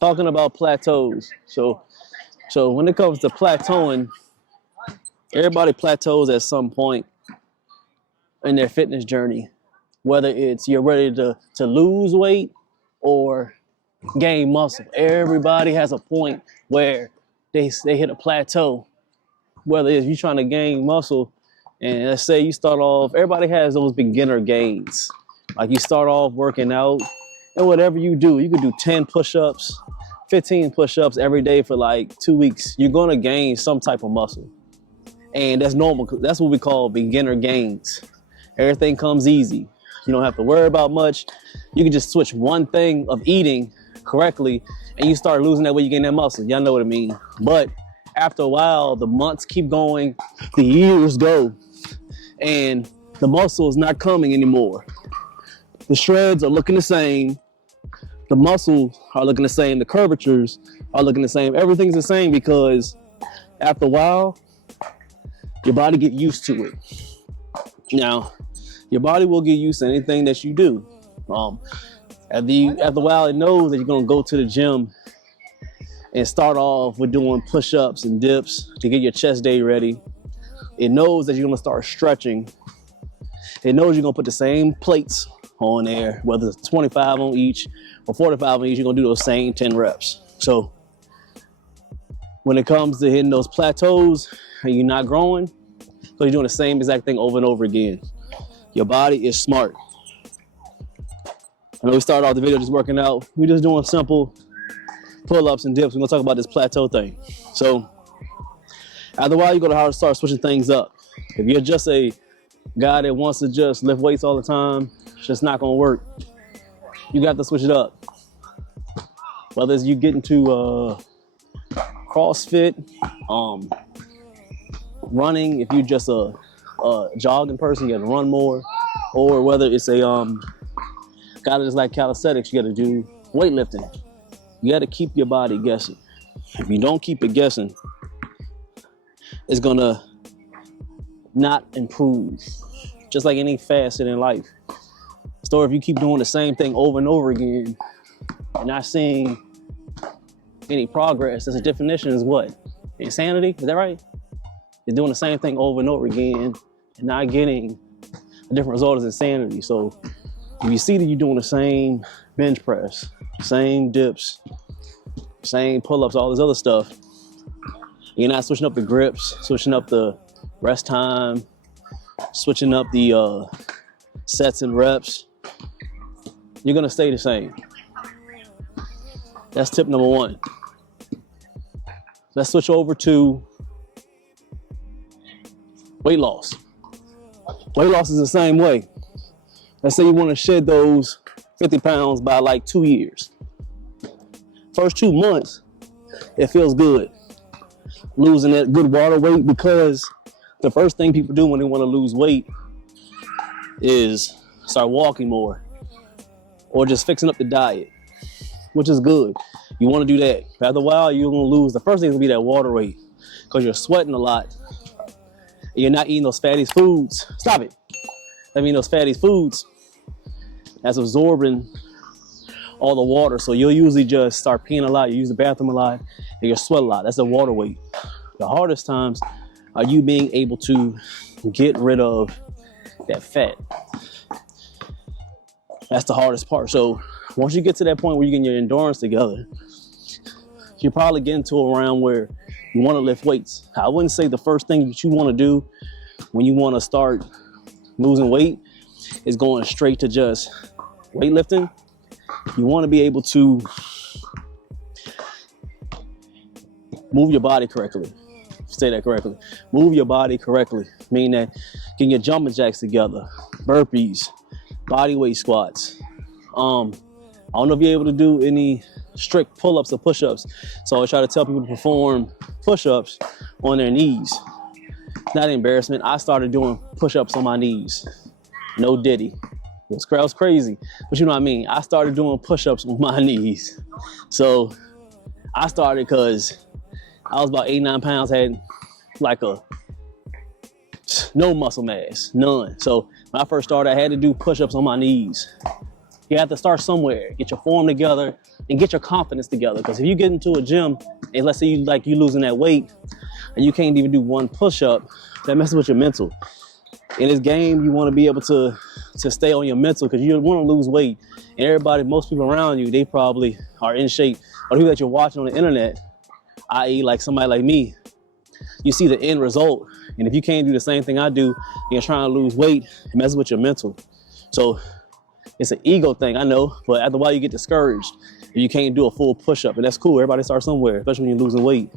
talking about plateaus. So when it comes to plateauing, everybody plateaus at some point in their fitness journey, whether it's you're ready to lose weight or gain muscle. Everybody has a point where they hit a plateau, whether it's you trying to gain muscle, and let's say you start off, everybody has those beginner gains. Like you start off working out, and whatever you do, you could do 10 push-ups, 15 push-ups every day for like 2 weeks. You're gonna gain some type of muscle. And that's normal. That's what we call beginner gains. Everything comes easy. You don't have to worry about much. You can just switch one thing of eating correctly and you start losing that weight, you gain that muscle. Y'all know what I mean. But after a while, the months keep going, the years go, and the muscle is not coming anymore. The shreds are looking the same. The muscles are looking the same. The curvatures are looking the same. Everything's the same because after a while, your body get used to it. Now, your body will get used to anything that you do. After a while, it knows that you're gonna go to the gym and start off with doing push-ups and dips to get your chest day ready. It knows that you're gonna start stretching. It knows you're gonna put the same plates on there, whether it's 25 on each or 45 on each, you're gonna do those same 10 reps. So when it comes to hitting those plateaus and you're not growing, so you're doing the same exact thing over and over again. Your body is smart. I know we started off the video just working out. We're just doing simple pull-ups and dips. We're gonna talk about this plateau thing. So after a while, you're gonna start switching things up. If you're just a guy that wants to just lift weights all the time, it's just not gonna work. You got to switch it up. Whether it's you get into CrossFit, running, if you're just a jogging person, you gotta run more, or whether it's a guy that's like calisthenics, you gotta do weightlifting. You gotta keep your body guessing. If you don't keep it guessing, it's gonna not improve. Just like any facet in life. So if you keep doing the same thing over and over again and not seeing any progress, that's a definition is what? Insanity, is that right? You're doing the same thing over and over again and not getting a different result is insanity. So if you see that you're doing the same bench press, same dips, same pull-ups, all this other stuff, you're not switching up the grips, switching up the rest time, switching up the sets and reps, you're gonna stay the same. That's tip number one. Let's switch over to weight loss. Weight loss is the same way. Let's say you want to shed those 50 pounds by like 2 years. First 2 months, it feels good. Losing that good water weight, because the first thing people do when they want to lose weight is start walking more or just fixing up the diet, which is good. You want to do that. After a while, you're going to lose. The first thing is going to be that water weight because you're sweating a lot. And you're not eating those fatty foods. Stop it. I mean, those fatty foods, that's absorbing all the water. So you'll usually just start peeing a lot. You use the bathroom a lot and you sweat a lot. That's the water weight. The hardest times are you being able to get rid of that fat. That's the hardest part. So once you get to that point where you're getting your endurance together, you're probably getting to around where you want to lift weights. I wouldn't say the first thing that you want to do when you want to start losing weight is going straight to just weightlifting. You want to be able to move your body correctly. Say that correctly. Move your body correctly. Meaning that getting your jumping jacks together, burpees, body weight squats. I don't know if you're able to do any strict pull-ups or push-ups. So I try to tell people to perform push-ups on their knees. It's not an embarrassment. I started doing push-ups on my knees. No diddy. It was crazy, but you know what I mean? I started doing push-ups on my knees. So I started because I was about 89 pounds, had like no muscle mass, none. So when I first started, I had to do push-ups on my knees. You have to start somewhere. Get your form together. and get your confidence together. Because if you get into a gym and let's say you losing that weight and you can't even do one push-up, that messes with your mental. In this game, you want to be able to stay on your mental because you want to lose weight. And most people around you, they probably are in shape. Or people that you're watching on the internet, i.e. like somebody like me, you see the end result. And if you can't do the same thing I do, and you're trying to lose weight, it messes with your mental. So it's an ego thing, I know, but after a while you get discouraged and you can't do a full push-up. And that's cool, everybody starts somewhere, especially when you're losing weight.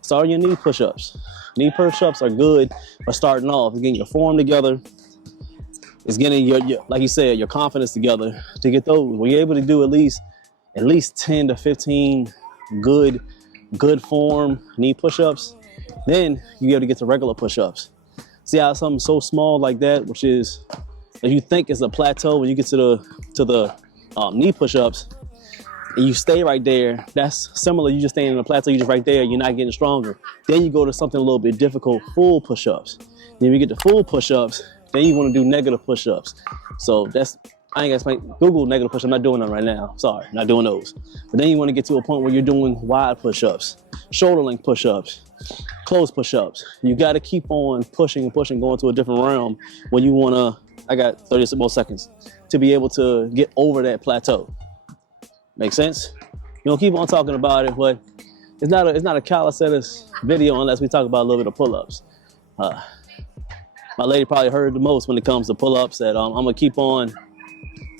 Start on your knee push-ups. Knee push-ups are good for starting off. It's getting your form together. It's getting your like you said, your confidence together to get those. When you're able to do at least 10 to 15 good form knee push-ups, then you be able to get to regular push-ups. See how something so small like that, which is, if you think it's a plateau, when you get to the knee push-ups, and you stay right there, that's similar. You just staying in a plateau, you just right there, you're not getting stronger. Then you go to something a little bit difficult, full push-ups. Then you get to full push-ups, then you want to do negative push-ups. So that's, I ain't gonna explain, Google negative push-ups, I'm not doing them right now. Sorry, not doing those. But then you want to get to a point where you're doing wide push-ups, shoulder length push-ups, close push-ups. You got to keep on pushing and pushing, going to a different realm when you want to, I got 30 more seconds, to be able to get over that plateau. Make sense? You don't keep on talking about it, but it's not a calisthenics video unless we talk about a little bit of pull-ups. My lady probably heard the most when it comes to pull-ups, that I'm gonna keep on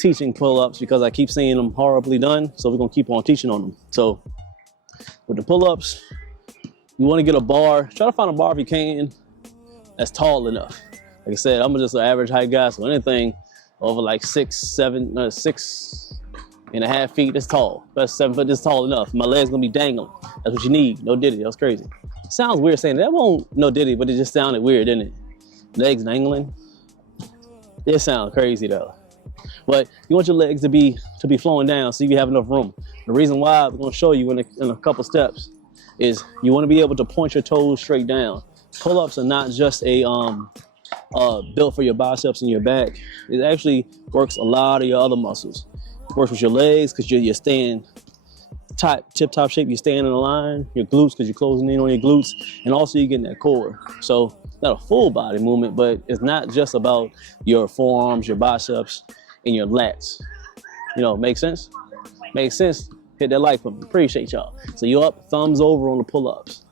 teaching pull-ups because I keep seeing them horribly done, so we're gonna keep on teaching on them. So with the pull-ups, you wanna get a bar, try to find a bar if you can that's tall enough. Like I said, I'm just an average height guy, so anything over like 6.5 feet, that's tall. That's 7 foot, that's tall enough. My leg's gonna be dangling. That's what you need. No diddy, that was crazy. Sounds weird saying that won't no diddy, but it just sounded weird, didn't it? Legs dangling. It sounds crazy though. But you want your legs to be flowing down so you have enough room. The reason why we're gonna show you in a couple steps is you wanna be able to point your toes straight down. Pull-ups are not just built for your biceps and your back. It actually works a lot of your other muscles. It works with your legs because you're staying tip-top shape, you're staying in a line, your glutes because you're closing in on your glutes, and also you're getting that core. So not a full body movement, but it's not just about your forearms, your biceps, and your lats. You know, make sense? Makes sense? Hit that like button. Appreciate y'all. So you're up, thumbs over on the pull-ups.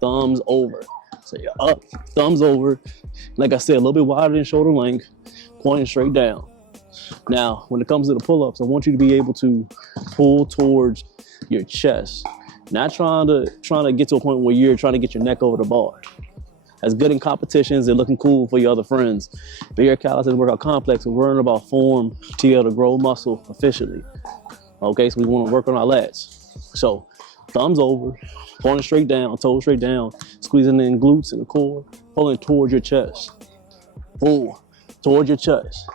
Thumbs over. So you're up, thumbs over. Like I said, a little bit wider than shoulder length, pointing straight down. Now, when it comes to the pull-ups, I want you to be able to pull towards your chest. Not trying to get to a point where you're trying to get your neck over the bar. That's good in competitions, they're looking cool for your other friends. But here at Calisthenics Workout Complex, we're learning about form to be able to grow muscle efficiently. Okay, so we want to work on our lats. So, thumbs over, pointing straight down, toes straight down, squeezing in glutes and the core, pulling towards your chest. Pull towards your chest,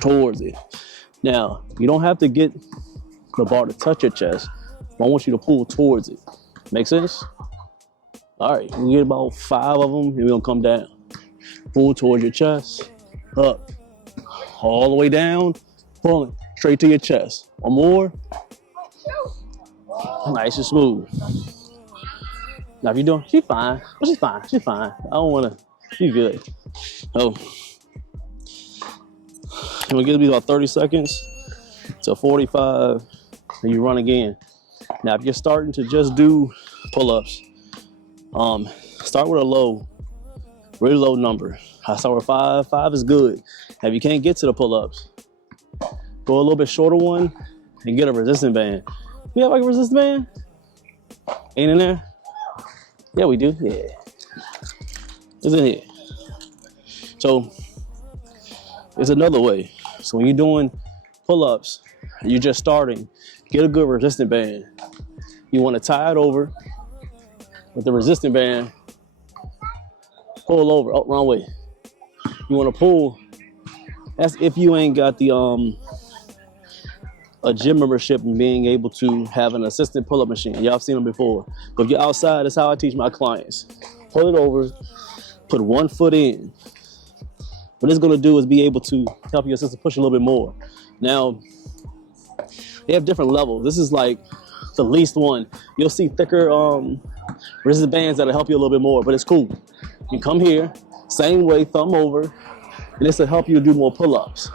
towards it. Now, you don't have to get the bar to touch your chest, but I want you to pull towards it. Make sense? All right, we get about 5 of them, and we're gonna come down. Pull towards your chest, up, all the way down, pulling straight to your chest. One more. Nice and smooth. Now if you're doing, she's fine. She's fine. I don't wanna, she's good. Oh. I'm gonna give you about 30 seconds to 45, and you run again. Now if you're starting to just do pull-ups, start with a really low number. I start with 5. 5 is good. Now if you can't get to the pull-ups, go a little bit shorter one and get a resistance band. We have like a resistance band? Ain't in there? Yeah, we do. Yeah. It's in here. So, it's another way. So when you're doing pull-ups, you're just starting, get a good resistance band. You want to tie it over with the resistance band. Pull over. Oh, wrong way. You want to pull. That's if you ain't got the a gym membership and being able to have an assistant pull-up machine. Y'all seen them before. But if you're outside, that's how I teach my clients. Pull it over, put one foot in. What it's gonna do is be able to help your assistant push a little bit more. Now, They have different levels. This is like the least one. You'll see thicker resistance bands that'll help you a little bit more, but it's cool. You come here, same way, thumb over, and this will help you do more pull-ups.